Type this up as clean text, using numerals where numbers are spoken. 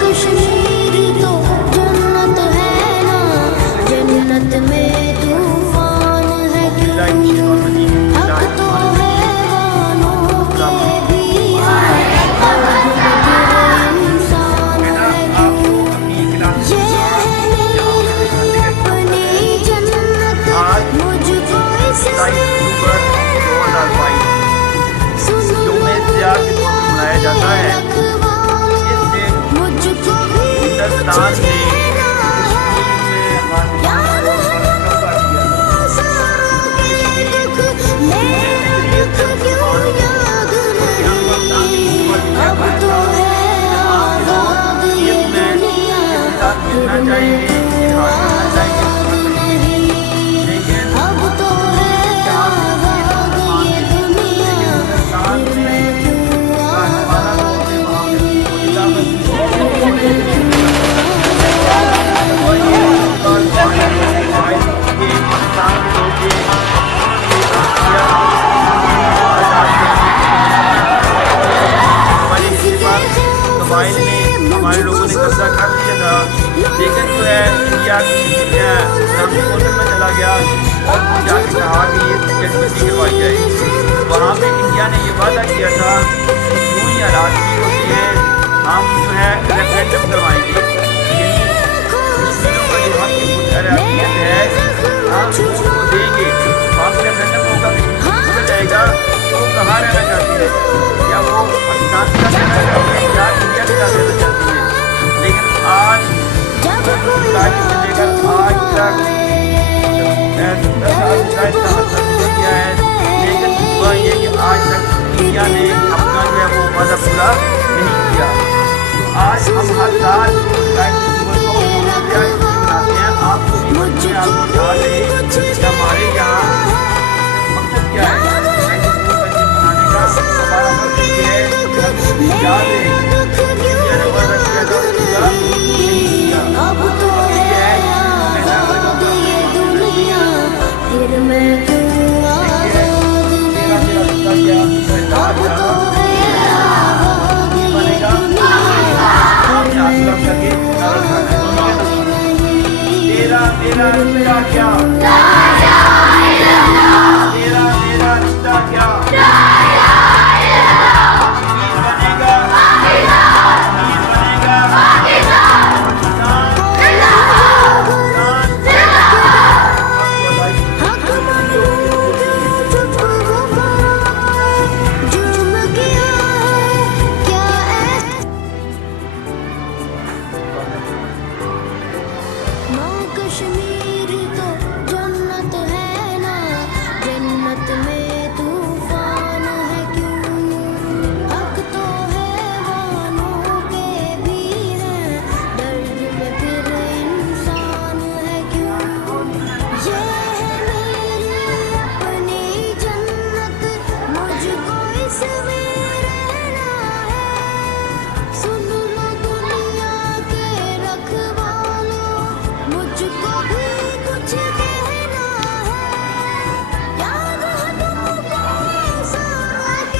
कश्मीर तो जन्नत है ना, जन्नत में तूफान है क्यों, हक तो हैवानों के भी है, इंसान है क्यों, ये है मेरी अपनी जन्नत, मुझको इससे मनाया जाता है। हिंदुस्तान ने हमारे लोगों ने कब्जा कर लिया था, लेकिन जो है इंडिया रामकोट में चला गया और जाके कहा कि ये जजबंदी करवाई जाए। वहाँ पे इंडिया ने ये वादा किया था कि यूँ ही हालात ठीक होते हैं, हम जो है रेफरेंडम करवाएंगे, यानी मुस्लिमों का जो हक है हम उसको देंगे। वहाँ पर रेफरेंडम होगा, हो जाएगा तो वो कहाँ रहना चाहती है, या वो पाकिस्तान के साथ रहना चाहती है या इंडिया के साथ रहना चाहती है। लेकिन आज लेकर आज तक 10 साल किया है, लेकिन हुआ ये कि आज तक इंडिया ने अपना जो है वो वादा पूरा नहीं किया। तो आज हम हर साल मनाते हैं, आपको भी आपको याद है हमारे यहाँ मकसद क्या है मनाने का। हमारा मकसद ये है याद है इंडिया ने वादा किया था पूरा अब तो है आबाद ये दुनिया, फिर मैं क्यों आबाद नहीं, अब तो है आबाद ये दुनिया, फिर मैं क्यों आबाद नहीं। तेरा क्या